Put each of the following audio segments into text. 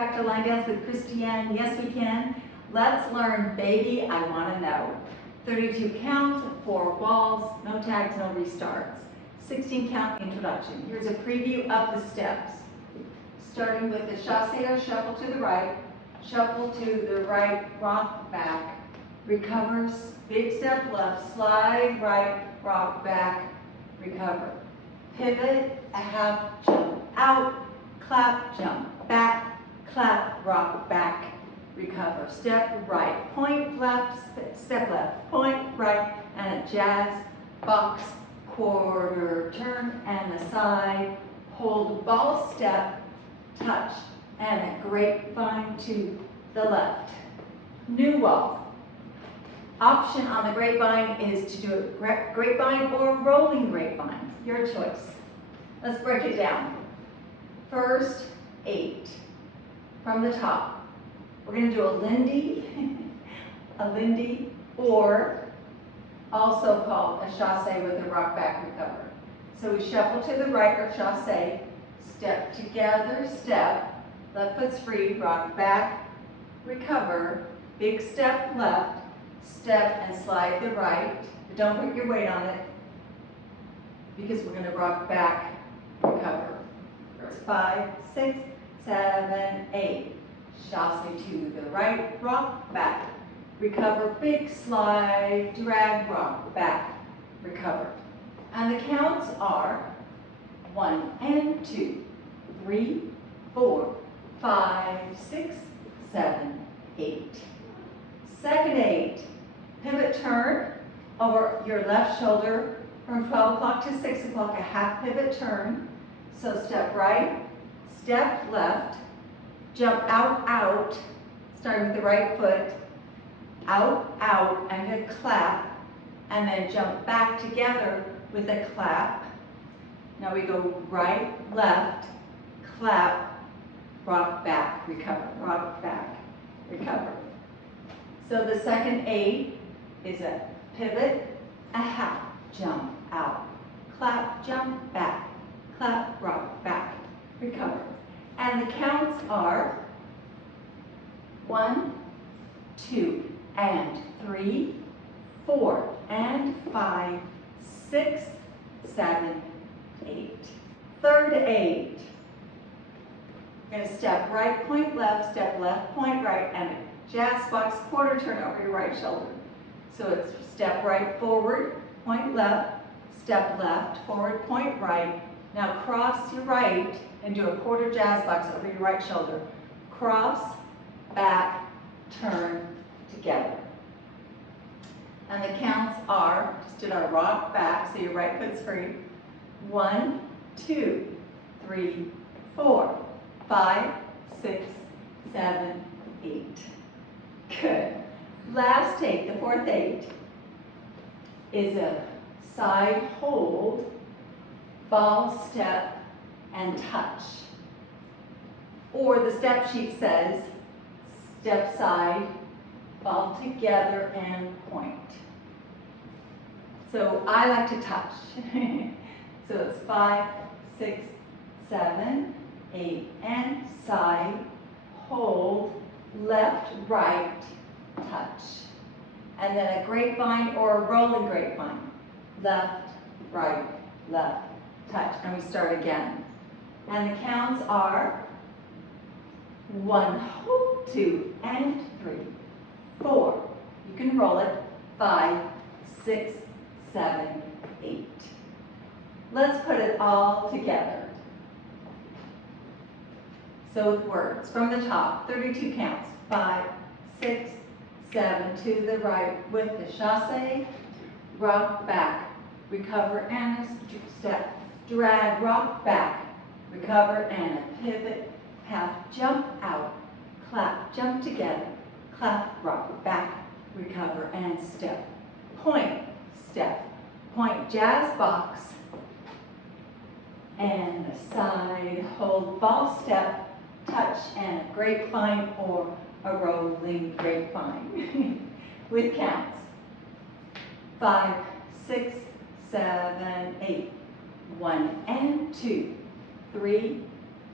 back to line dance with Christiane. Yes, we can. Let's learn Baby, I Wanna Know. 32 counts, 4 walls, no tags, no restarts. 16 count introduction. Here's a preview of the steps. Starting with the chassé or shuffle to the right, shuffle to the right, rock back, recovers, big step left, slide right, rock back, recover. Pivot, a half jump out, clap, jump back, clap, rock back, recover. Step right, point left, step left, point right, and a jazz box, quarter turn, and the side, hold ball step, touch, and a grapevine to the left. New wall. Option on the grapevine is to do a grapevine or rolling grapevine, your choice. Let's break it down. First, 8 from the top. We're going to do a Lindy, or also called a chassé with a rock back recover. So we shuffle to the right or chassé, step together, step, left foot's free, rock back, recover, big step left, step and slide the right, but don't put your weight on it because we're going to rock back, recover. First 5, 6, 7, 8. Chassé to the right, rock back, recover, big slide, drag, rock back, recover. And the counts are 1 and 2, 3, 4, 5, 6, 7, 8. Second 8, pivot turn over your left shoulder from 12 o'clock to 6 o'clock, a half pivot turn. So step right, step left, jump out, out, starting with the right foot, out, out, and a clap, and then jump back together with a clap. Now we go right, left, clap, rock back, recover, rock back, recover. So the second 8 is a pivot, a half, jump out, clap, jump back, clap, rock back, recover. And the counts are 1, 2, and 3, 4, and 5, 6, 7, 8. Third 8. You're going to step right, point left, point right, and a jazz box quarter turn over your right shoulder. So it's step right, forward, point left, step left, forward, point right. Now cross your right and do a quarter jazz box over your right shoulder. Cross, back, turn, together. And the counts are, just did our rock back, so your right foot's free. 1, 2, 3, 4, 5, 6, 7, 8. Good. Last 8, the fourth 8, is a side hold, ball step, and touch. Or the step sheet says, step side, ball together, and point. So I like to touch. So it's 5, 6, 7, 8, and side, hold, left, right, touch. And then a grapevine or a rolling grapevine. Left, right, left, touch. And we start again. And the counts are 1, hold, 2, and 3, 4. You can roll it. 5, 6, 7, 8. Let's put it all together. So with words, from the top, 32 counts. 5, 6, 7, to the right with the chassé, rock back, recover and a step, drag, rock back, recover and a pivot, half jump out, clap, jump together, clap, rock back, recover and step, point, step, point, jazz box, and the side, hold, ball step, touch, and a grapevine or a rolling grapevine with counts. 5, 6, 7, 8. 1 and 2, 3,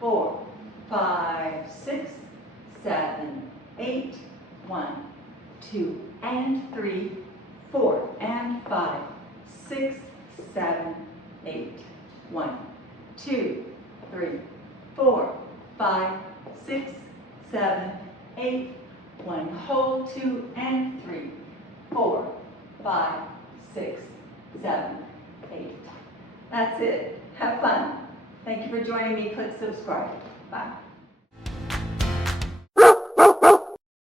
4, 5, 6, 7, 8, 1, 2, and 3, 4, and 5, 6, 7, 8, 1, 2, 3, 4, 5, 6, 7, 8, 1, hold, 2, and 3, 4, 5, 6, 7, 8. That's it. Have fun. Thank you for joining me. Click subscribe. Bye.